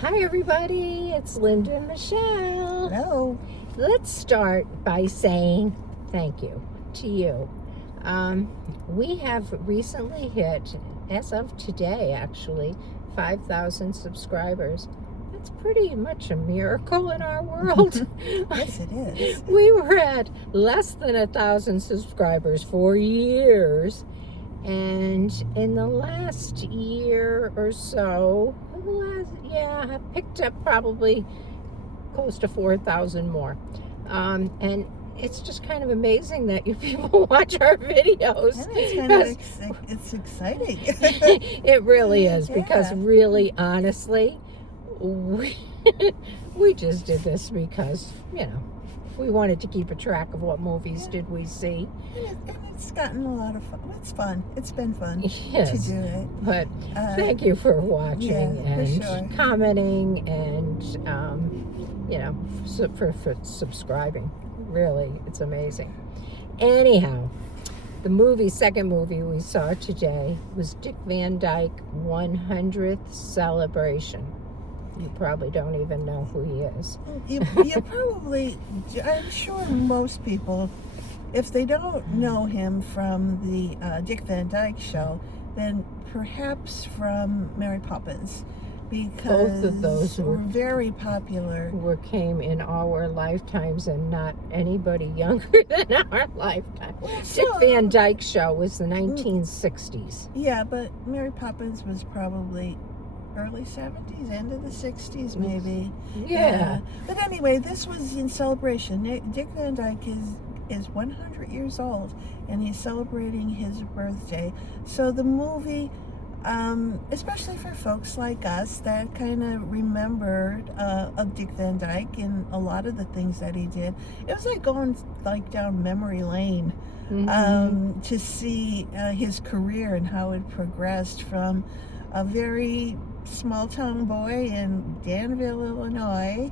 Hi everybody, it's Linda and Michelle. Hello. Let's start by saying thank you to you. We have recently hit, as of today actually, 5,000 subscribers. That's pretty much a miracle in our world. Yes, it is. We were at less than 1,000 subscribers for years. And in the last year or so, I picked up probably close to 4,000 more. And it's just kind of amazing that you people watch our videos. Yeah, it's exciting. It really is, because Yeah. really, honestly, we, we just did this because, we wanted to keep a track of what movies did we see. And it's gotten a lot of fun. It's fun. It's been fun Yes, to do it. but thank you for watching and sure. commenting and, for subscribing. Really, it's amazing. Anyhow, the second movie we saw today was Dick Van Dyke 100th Celebration. You probably don't even know who he is. You probably, I'm sure most people, if they don't know him from the Dick Van Dyke Show, then perhaps from Mary Poppins, because Both of those were very popular. Came in our lifetimes and not anybody younger than our lifetime. Dick Van Dyke Show was the 1960s. Yeah, but Mary Poppins was probably early 70s, end of the 60s maybe. Yeah. But anyway, this was in celebration. Dick Van Dyke is 100 years old, and he's celebrating his birthday. So the movie, especially for folks like us that kind of remembered of Dick Van Dyke and a lot of the things that he did, it was like going down memory lane. To see his career and how it progressed from a very small-town boy in Danville, Illinois,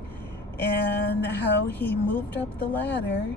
and how he moved up the ladder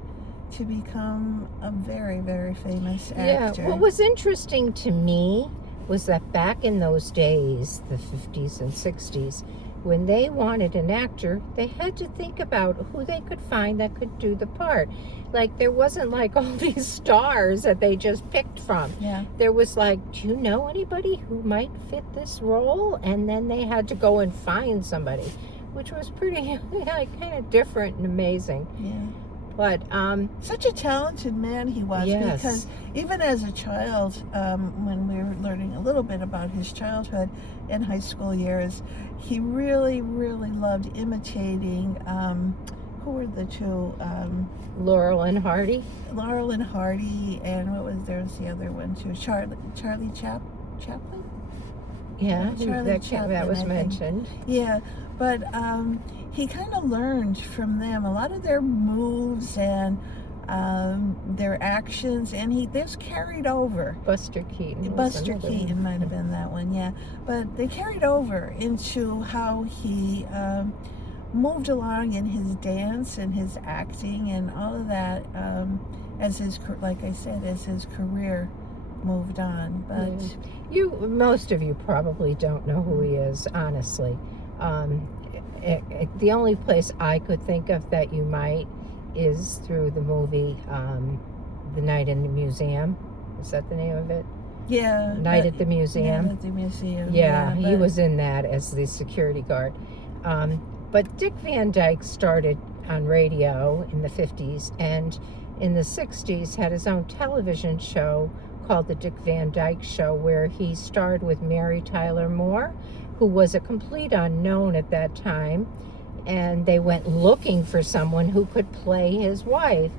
to become a very, very famous actor. Yeah, what was interesting to me was that back in those days, the 50s and 60s, when they wanted an actor, they had to think about who they could find that could do the part. Like, there wasn't like all these stars that they just picked from. Yeah. There was like, do you know anybody who might fit this role? And then they had to go and find somebody, which was pretty kind of different and amazing. Yeah. But such a talented man he was. Yes. Because even as a child, when we were learning a little bit about his childhood and high school years, he really, really loved imitating. Who were the two? Laurel and Hardy. Laurel and Hardy, and there's the other one too. Charlie Chaplin. Yeah, Charlie Chaplin, that was I think. mentioned. Yeah, but he kind of learned from them a lot of their moves and their actions, and there's carried over. Buster Keaton. Buster Keaton might have been that one, yeah. But they carried over into how he moved along in his dance and his acting and all of that, as his career moved on. But most of you probably don't know who he is, honestly. The only place I could think of that you might is through the movie The Night in the Museum. Is that the name of it? Yeah. Night at the Museum. Night at the Museum. Yeah, he was in that as the security guard. But Dick Van Dyke started on radio in the 50s, and in the 60s had his own television show called The Dick Van Dyke Show, where he starred with Mary Tyler Moore, who was a complete unknown at that time, and they went looking for someone who could play his wife.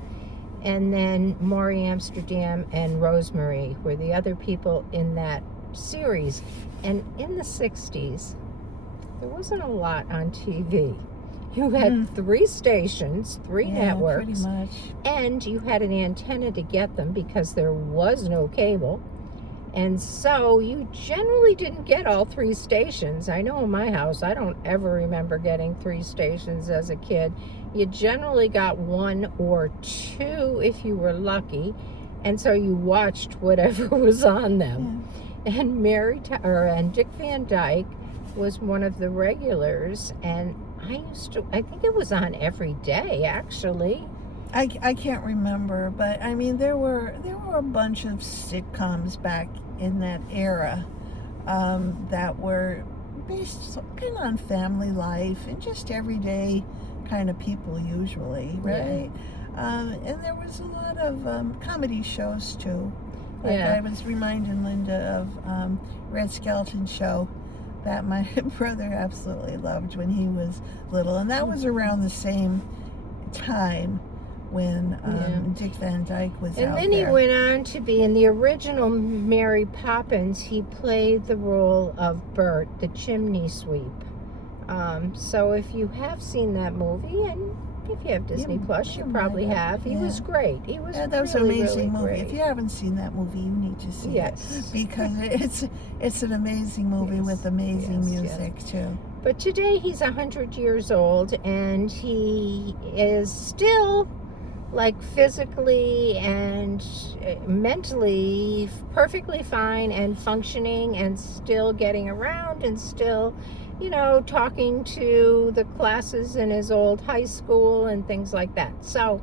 And then Maury Amsterdam and Rosemary were the other people in that series. And in the 60s, there wasn't a lot on TV. You had 3 stations, 3 networks, pretty much. and you had an antenna to get them because there was no cable. And so you generally didn't get all 3 stations. I know in my house, I don't ever remember getting 3 stations as a kid. You generally got 1 or 2 if you were lucky. And so you watched whatever was on them. And Dick Van Dyke was one of the regulars, and I think it was on every day, actually. I can't remember, but I mean there were a bunch of sitcoms back in that era that were based kind of on family life and just everyday kind of people usually, right? And there was a lot of comedy shows too. Like Yeah. I was reminding Linda of Red Skelton Show that my brother absolutely loved when he was little, and that was around the same time when Dick Van Dyke was And out then there. he went on to be in the original Mary Poppins. He played the role of Bert, the chimney sweep. So if you have seen that movie, and if you have Disney Plus, you probably have. He was great. He was that was really, an amazing really movie. great. If you haven't seen that movie, you need to see Yes. it because it's an amazing movie Yes. with amazing Yes, music too. But today he's 100 years old, and he is still, like, physically and mentally perfectly fine and functioning and still getting around and still, talking to the classes in his old high school and things like that. So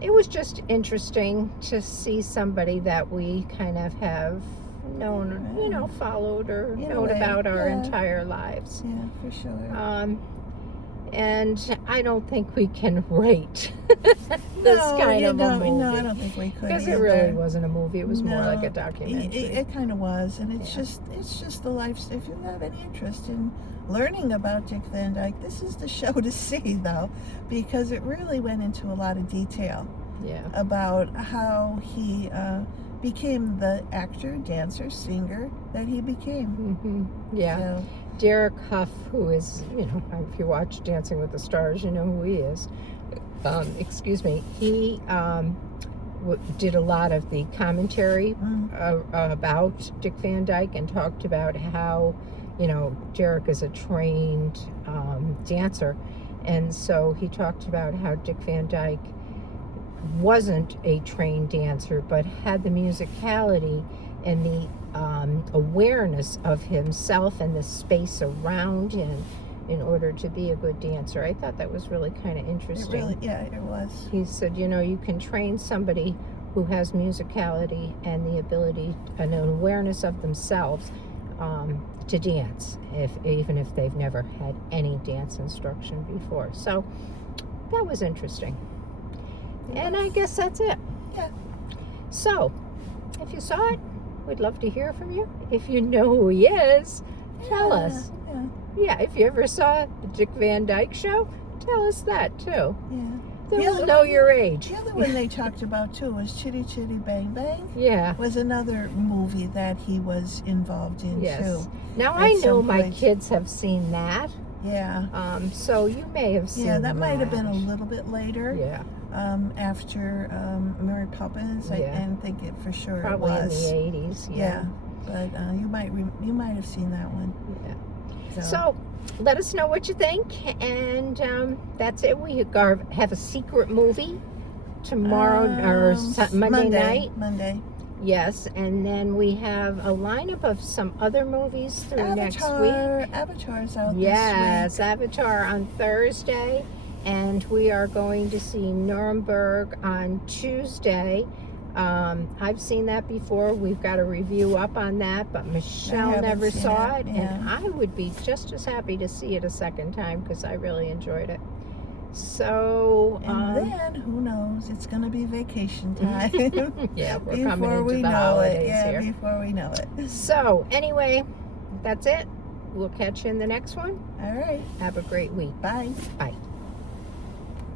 it was just interesting to see somebody that we kind of have known, followed or known about our entire lives. Yeah, for sure. And I don't think we can rate this kind of a movie. No, I don't think we could. Because it either. really wasn't a movie. It was more like a documentary. It kind of was, and it's just the life. If you have any interest in learning about Dick Van Dyke, this is the show to see, though, because it really went into a lot of detail about how he became the actor, dancer, singer that he became. Yeah. So, Derek Huff, who is, if you watch Dancing with the Stars, you know who he is. Excuse me. He did a lot of the commentary about Dick Van Dyke and talked about how, Derek is a trained dancer. And so he talked about how Dick Van Dyke wasn't a trained dancer, but had the musicality and the awareness of himself and the space around him in order to be a good dancer. I thought that was really kind of interesting. It was. He said, you can train somebody who has musicality and the ability and an awareness of themselves to dance, even if they've never had any dance instruction before. So that was interesting. And I guess that's it. Yeah. So, if you saw it, we'd love to hear from you. If you know who he is, tell us. Yeah, if you ever saw the Dick Van Dyke Show, tell us that too. Yeah. Then we'll know your age. The other one they talked about too was Chitty Chitty Bang Bang. Yeah. Was another movie that he was involved in too. Now I know my kids have seen that. Yeah. So you may have seen that. That might have been a little bit later. Yeah. After Mary Poppins, I think it for sure Probably was. in the 80s. Yeah. But you might have seen that one. Yeah. So let us know what you think, and that's it. We have a secret movie tomorrow or Monday night. Monday. Yes, and then we have a lineup of some other movies through next week. Avatar's out this week. Yes, Avatar on Thursday, and we are going to see Nuremberg on Tuesday. I've seen that before. We've got a review up on that, but Michelle never saw it, and I would be just as happy to see it a second time because I really enjoyed it. So, and then who knows? It's going to be vacation time. Yeah, we're coming into the holidays here. Before we know it. So, anyway, that's it. We'll catch you in the next one. All right. Have a great week. Bye. Bye.